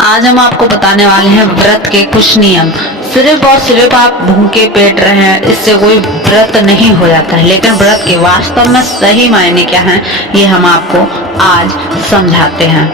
आज हम आपको बताने वाले हैं व्रत के कुछ नियम। सिर्फ और सिर्फ आप भूखे पेट रहे हैं इससे कोई व्रत नहीं हो जाता है, लेकिन व्रत के वास्तव में सही मायने क्या हैं ये हम आपको आज समझाते हैं।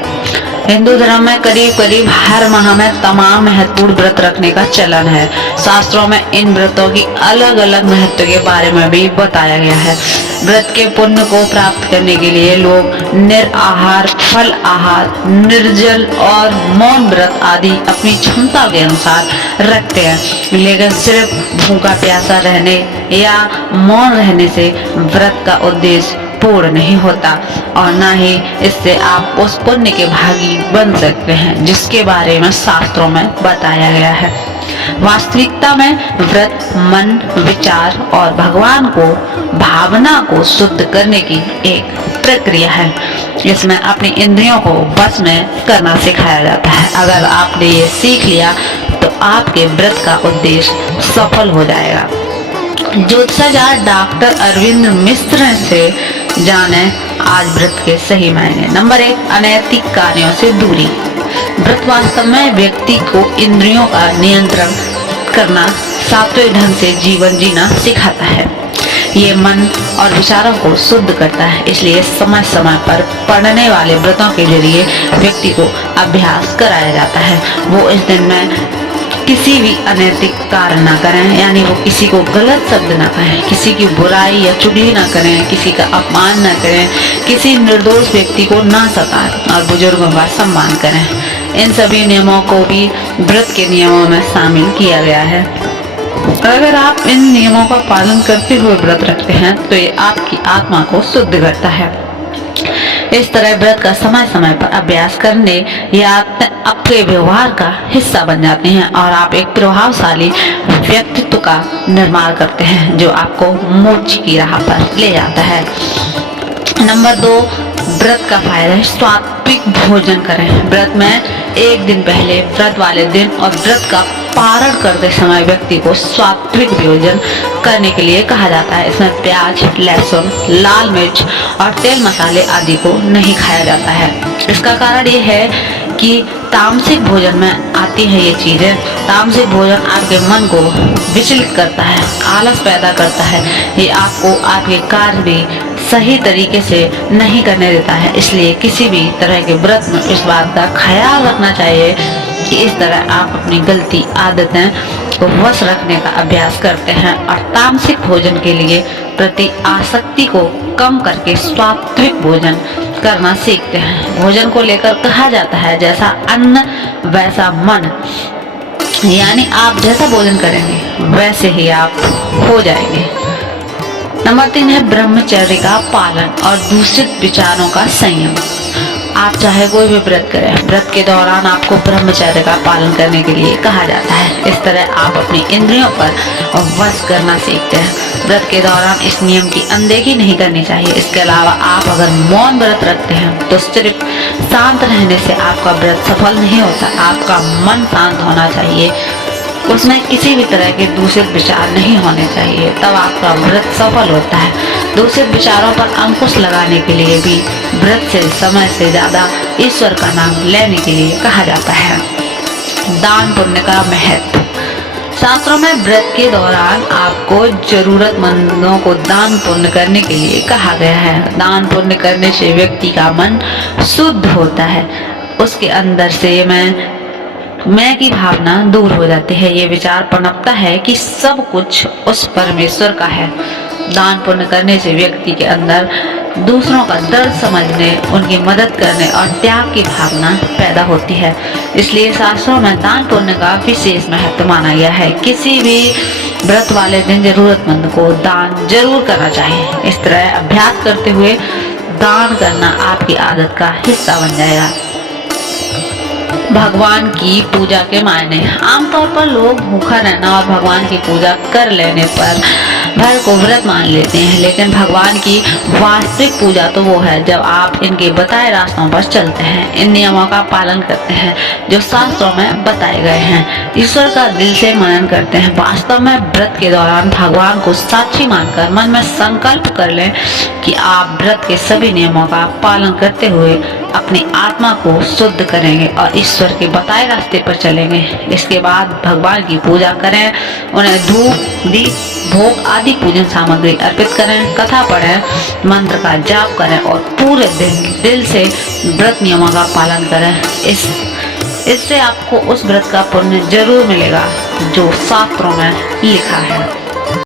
हिंदू धर्म में करीब करीब हर माह में तमाम महत्वपूर्ण व्रत रखने का चलन है। शास्त्रों में इन व्रतों की अलग अलग महत्व के बारे में भी बताया गया है। व्रत के पुण्य को प्राप्त करने के लिए लोग निराहार, फल आहार, निर्जल और मौन व्रत आदि अपनी क्षमता के अनुसार रखते हैं, लेकिन सिर्फ भूखा प्यासा रहने या मौन रहने से व्रत का उद्देश्य पूर्ण नहीं होता और न ही इससे आप उस पुण्य के भागी बन सकते हैं जिसके बारे में शास्त्रों में बताया गया है। वास्तविकता में व्रत मन, विचार और भगवान को भावना को शुद्ध करने की एक प्रक्रिया है। इसमें अपनी इंद्रियों को वश में करना सिखाया जाता है। अगर आपने ये सीख लिया तो आपके व्रत का उद्देश्य सफल हो जाएगा। ज्योतिषाचार्य डॉक्टर अरविंद मिश्र से जाने आज व्रत के सही मायने। नंबर 1, अनैतिक कार्यों से दूरी। व्रत वास्तव में व्यक्ति को इंद्रियों का नियंत्रण करना, सात्विक ढंग से जीवन जीना सिखाता है। ये मन और विचारों को शुद्ध करता है, इसलिए समय समय पर पढ़ने वाले व्रतों के जरिए व्यक्ति को अभ्यास कराया जाता है। वो इस दिन में किसी भी अनैतिक कार्य ना करें, यानी वो किसी को गलत शब्द ना कहें, किसी की बुराई या चुगली ना करें, किसी का अपमान ना करें, किसी निर्दोष व्यक्ति को ना सताएं और बुजुर्गों का सम्मान करें। इन सभी नियमों को भी व्रत के नियमों में शामिल किया गया है। अगर आप इन नियमों का पालन करते हुए व्रत रखते हैं तो ये आपकी आत्मा को शुद्ध करता है। इस तरह व्रत का समय समय पर अभ्यास करने या आपके व्यवहार का हिस्सा बन जाते हैं और आप एक प्रभावशाली व्यक्तित्व का निर्माण करते हैं जो आपको मोक्ष की राह पर ले जाता है। नंबर 2, व्रत का फायदा है सात्विक भोजन करें। व्रत में एक दिन पहले, व्रत वाले दिन और व्रत का पारण करते समय व्यक्ति को सात्विक भोजन करने के लिए कहा जाता है। इसमें प्याज, लहसुन, लाल मिर्च और तेल मसाले आदि को नहीं खाया जाता है। इसका कारण ये है कि तामसिक भोजन में आती है ये चीजें। तामसिक भोजन आपके मन को विचलित करता है, आलस पैदा करता है, ये आपको आपके कार्य भी सही तरीके से नहीं करने देता है। इसलिए किसी भी तरह के व्रत में इस बात का ख्याल रखना चाहिए कि इस तरह आप अपनी गलती आदतें को वश रखने का अभ्यास करते हैं और तामसिक भोजन के लिए प्रति आसक्ति को कम करके सात्विक भोजन करना सीखते हैं। भोजन को लेकर कहा जाता है जैसा अन्न वैसा मन, यानी आप जैसा भोजन करेंगे वैसे ही आप हो जाएंगे। नंबर 3 है ब्रह्मचर्य का पालन और दूषित विचारों का संयम। आप चाहे कोई भी व्रत करें, व्रत के दौरान आपको ब्रह्मचर्य का पालन करने के लिए कहा जाता है। इस तरह आप अपनी इंद्रियों पर वश करना सीखते हैं। व्रत के दौरान इस नियम की अनदेखी नहीं करनी चाहिए। इसके अलावा आप अगर मौन व्रत रखते हैं तो सिर्फ शांत रहने से आपका व्रत सफल नहीं होता। आपका मन शांत होना चाहिए, उसमें किसी भी तरह के दूषित विचार नहीं होने चाहिए, तब आपका व्रत सफल होता है। दूषित विचारों पर अंकुश लगाने के लिए भी व्रत से समय से ज्यादा ईश्वर का नाम लेने के लिए कहा जाता है। दान पुण्य का महत्व। शास्त्रों में व्रत के दौरान आपको जरूरतमंदों को दान पुण्य करने के लिए कहा गया है। दान पुण्य करने से व्यक्ति का मन शुद्ध होता है, उसके अंदर से मैं की भावना दूर हो जाती है। ये विचार पनपता है कि सब कुछ उस परमेश्वर का है। दान पुण्य करने से व्यक्ति के अंदर दूसरों का दर्द समझने, उनकी मदद करने और त्याग की भावना पैदा होती है। इसलिए शास्त्रों में दान पुण्य का विशेष महत्व माना गया है। किसी भी व्रत वाले दिन जरूरतमंद को दान जरूर करना चाहिए। इस तरह अभ्यास करते हुए दान करना आपकी आदत का हिस्सा बन जाएगा। भगवान की पूजा के मायने। आमतौर पर लोग भूखा रहना और भगवान की पूजा कर लेने पर भर को व्रत मान लेते हैं, लेकिन भगवान की वास्तविक पूजा तो वो है जब आप इनके बताए रास्तों पर चलते हैं, इन नियमों का पालन करते हैं जो शास्त्रों में बताए गए हैं, ईश्वर का दिल से मनन करते हैं। वास्तव में व्रत के दौरान भगवान को साक्षी मानकर मन में संकल्प कर लें कि आप व्रत के सभी नियमों का पालन करते हुए अपनी आत्मा को शुद्ध करेंगे और ईश्वर के बताए रास्ते पर चलेंगे। इसके बाद भगवान की पूजा करें, उन्हें धूप दीप भोग आदि पूजन सामग्री अर्पित करें, कथा पढ़ें, मंत्र का जाप करें और पूरे दिल से व्रत नियमों का पालन करें। इससे आपको उस व्रत का पुण्य जरूर मिलेगा जो शास्त्रों में लिखा है।